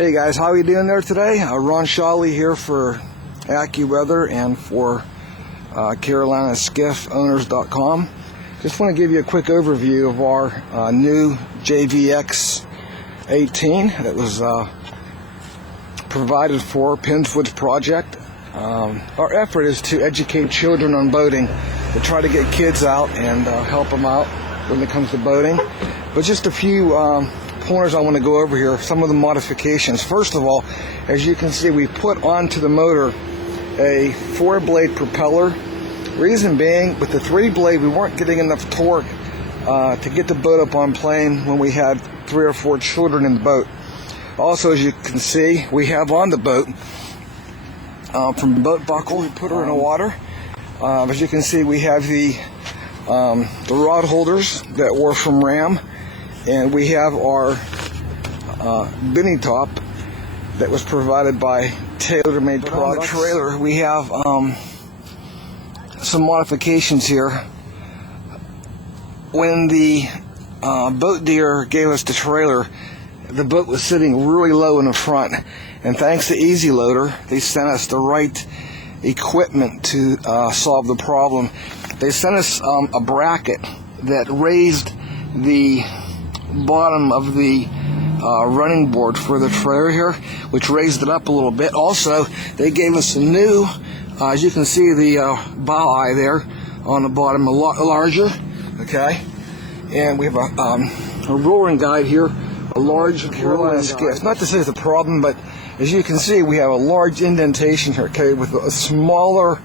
Hey guys, how are you doing there today? Ron Shawley here for AccuWeather and for Carolina Skiff Owners.com. Just want to give you a quick overview of our new JVX 18 that was provided for Pinswood's project. Our effort is to educate children on boating, to try to get kids out and help them out when it comes to boating. But just a few pointers I want to go over here, some of the modifications. First of all, as you can see, we put onto the motor a 4-blade propeller. Reason being, with the 3-blade, we weren't getting enough torque to get the boat up on plane when we had 3 or 4 children in the boat. Also, as you can see, we have on the boat, from the boat buckle, we put her in the water. As you can see, we have the rod holders that were from Ram, and we have our binny top that was provided by TaylorMade Products. On the trailer, we have some modifications here. When the boat dealer gave us the trailer, the boat was sitting really low in the front, and thanks to Easy Loader, they sent us the right equipment to solve the problem. They sent us a bracket that raised the bottom of the running board for the trailer here, which raised it up a little bit. Also, they gave us a new, as you can see, the bow eye there on the bottom, a lot larger, okay? And we have a rolling guide here, a large Carolina Skiff. Not to say it's a problem, but as you can see, we have a large indentation here, okay, with a smaller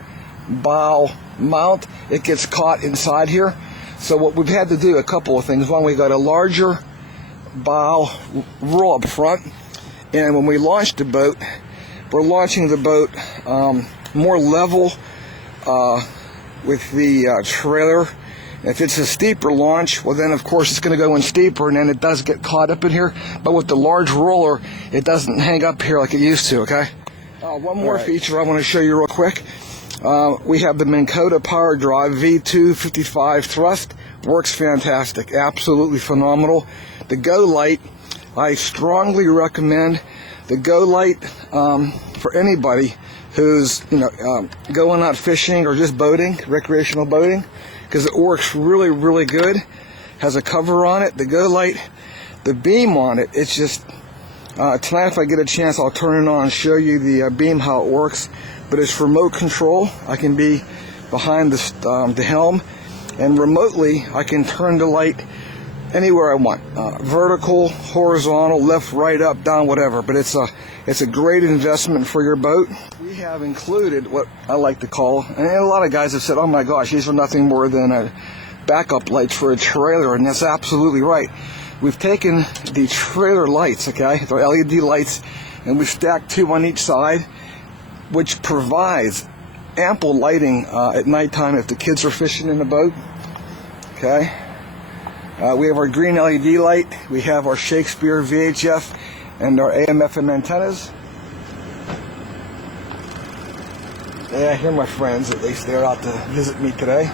bow mount. It gets caught inside here. So what we've had to do, a couple of things. One, we got a larger bow roll up front, and when we launched the boat, we're launching the boat more level with the trailer. If it's a steeper launch, well then of course it's going to go in steeper, and then it does get caught up in here. But with the large roller, it doesn't hang up here like it used to, okay? One more feature I want to show you real quick. We have the Minn Kota Power Drive V255 thrust. Works fantastic, absolutely phenomenal. The Go Light, I strongly recommend the Go Light for anybody who's going out fishing or just boating, recreational boating, because it works really, really good. Has a cover on it. The Go Light, the beam on it, it's just tonight if I get a chance, I'll turn it on and show you the beam, how it works. But it's remote control. I can be behind the helm, and remotely I can turn the light anywhere I want, vertical, horizontal, left, right, up, down, whatever. But it's a great investment for your boat. We have included what I like to call, and a lot of guys have said, oh my gosh, these are nothing more than a backup lights for a trailer, and that's absolutely right. We've taken the trailer lights, okay, the LED lights, and we've stacked 2 on each side, which provides ample lighting at nighttime if the kids are fishing in the boat. Okay. We have our green LED light. We have our Shakespeare VHF and our AM/FM antennas. Yeah, here are my friends. At least they're out to visit me today.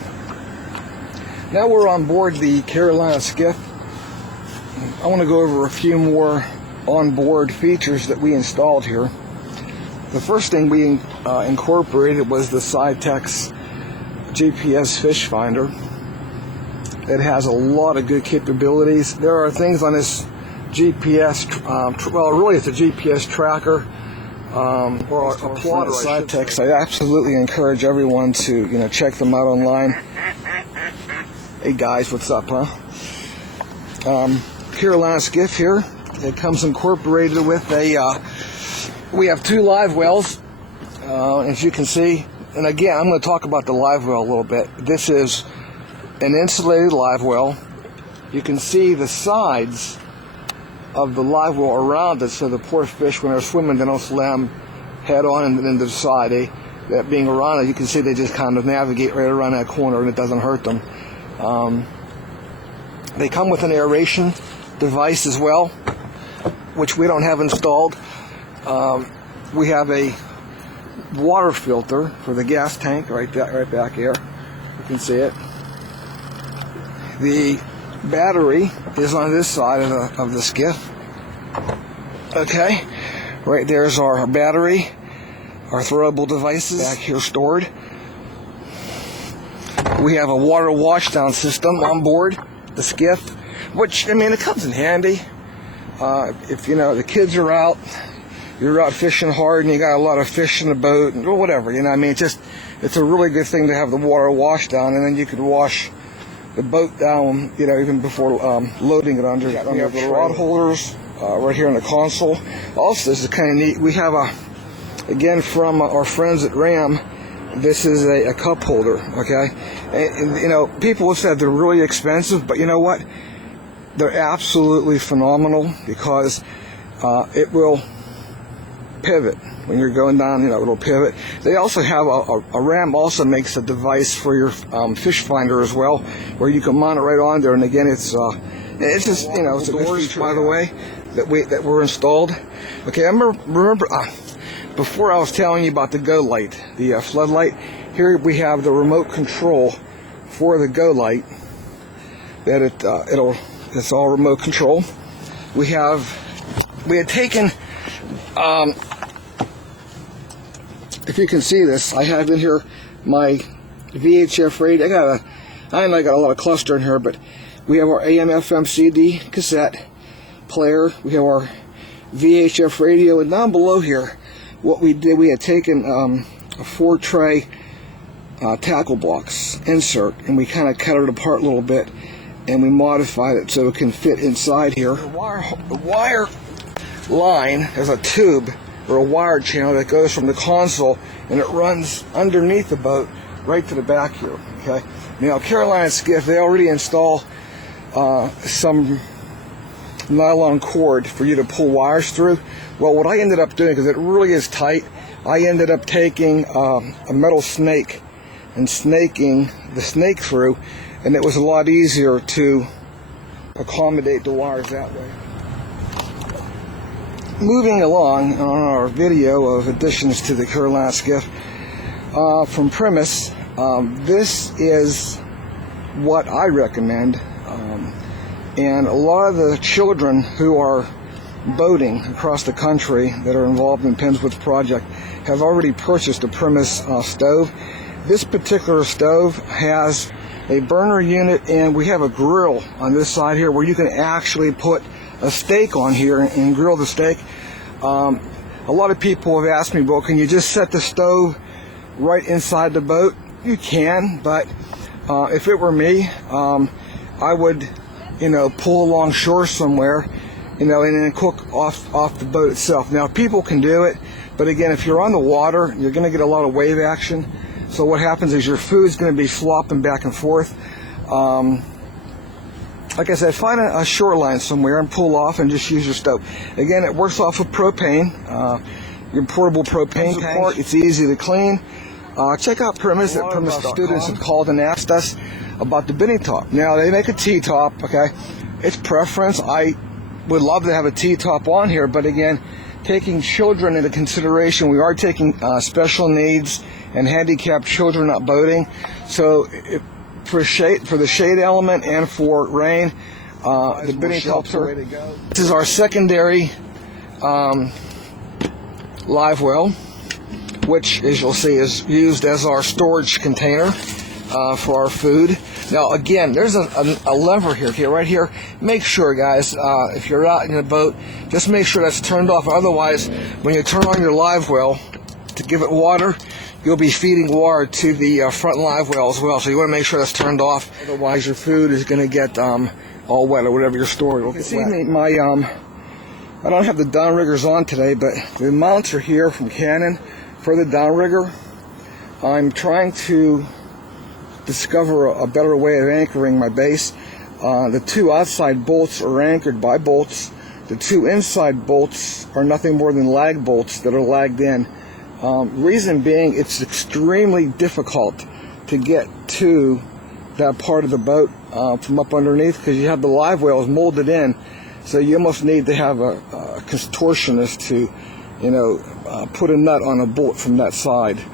Now we're on board the Carolina Skiff. I want to go over a few more onboard features that we installed here. The first thing we incorporated was the Cytex GPS fish finder. It has a lot of good capabilities. There are things on this GPS, well really it's a GPS tracker, or a plotter. Cytex, I absolutely encourage everyone to check them out online. Hey guys, what's up, huh? Carolina Skiff here. It comes incorporated with we have 2 Livewells, as you can see. And again, I'm going to talk about the Livewell a little bit. This is an insulated Livewell. You can see the sides of the Livewell around it, so the poor fish, when they're swimming, they don't slam head on and into the side. That being around it, you can see they just kind of navigate right around that corner, and it doesn't hurt them. They come with an aeration device as well, which we don't have installed. We have a water filter for the gas tank right back here. You can see it. The battery is on this side of the skiff. Okay, right there's our battery, our throwable devices back here stored. We have a water washdown system on board the skiff, which, I mean, it comes in handy. If, you know, the kids are out, you're out fishing hard and you got a lot of fish in the boat or whatever, you know, I mean, it's a really good thing to have the water washdown, and then you could wash the boat down, you know, even before loading it under. We have the rod holders right here in the console. Also, this is kind of neat. We have again, from our friends at Ram, this is a cup holder, okay? And, you know, people have said they're really expensive, but you know what? They're absolutely phenomenal because it will pivot. When you're going down, you know, it'll pivot. They also have a Ram also makes a device for your fish finder as well, where you can mount it right on there. And again, it's just, you know, it's a good feature, by the way, that were installed. Okay, I remember before I was telling you about the Go Light, the floodlight. Here we have the remote control for the Go Light. That it's all remote control. We had taken. If you can see this, I have in here my VHF radio. I know I got a lot of cluster in here, but we have our AM/FM CD cassette player. We have our VHF radio, and down below here, what we did, we had taken a 4-tray tackle box insert, and we kind of cut it apart a little bit, and we modified it so it can fit inside here. The wire line has a tube or a wire channel that goes from the console, and it runs underneath the boat right to the back here. Okay. Now, Carolina Skiff, they already install some nylon cord for you to pull wires through. Well, what I ended up doing, because it really is tight, I ended up taking a metal snake and snaking the snake through, and it was a lot easier to accommodate the wires that way. Moving along on our video of additions to the Carolina Skiff from Premise, this is what I recommend, and a lot of the children who are boating across the country that are involved in Penswood's project have already purchased a Premise stove. This particular stove has a burner unit, and we have a grill on this side here where you can actually put a steak on here and grill the steak. A lot of people have asked me, well, can you just set the stove right inside the boat? You can, but if it were me, I would, you know, pull along shore somewhere, you know, and then cook off the boat itself. Now, people can do it, but again, if you're on the water, you're going to get a lot of wave action. So what happens is your food's going to be flopping back and forth. Like I said, find a shoreline somewhere and pull off and just use your stove. Again, it works off of propane, your portable propane tank. It's easy to clean. Check out Premise at Premise. Students have called and asked us about the binny top. Now, they make a T-top, okay? It's preference. I would love to have a T-top on here, but again, taking children into consideration, we are taking special needs and handicapped children out boating. So for the shade element and for rain, the binny tops are. This is our secondary Livewell, which, as you'll see, is used as our storage container for our food. Now, again, there's a lever here, okay, right here. Make sure, guys, if you're out in a boat, just make sure that's turned off. Otherwise, when you turn on your Livewell to give it water, you'll be feeding water to the front Livewell as well. So you want to make sure that's turned off. Otherwise, your food is going to get all wet, or whatever you're storing will get wet. I don't have the downriggers on today, but the mounts are here from Canon for the downrigger. I'm trying to discover a better way of anchoring my base. The two outside bolts are anchored by bolts. The two inside bolts are nothing more than lag bolts that are lagged in. Reason being, it's extremely difficult to get to that part of the boat from up underneath, because you have the Livewells molded in, so you almost need to have a contortionist to, you know, put a nut on a bolt from that side.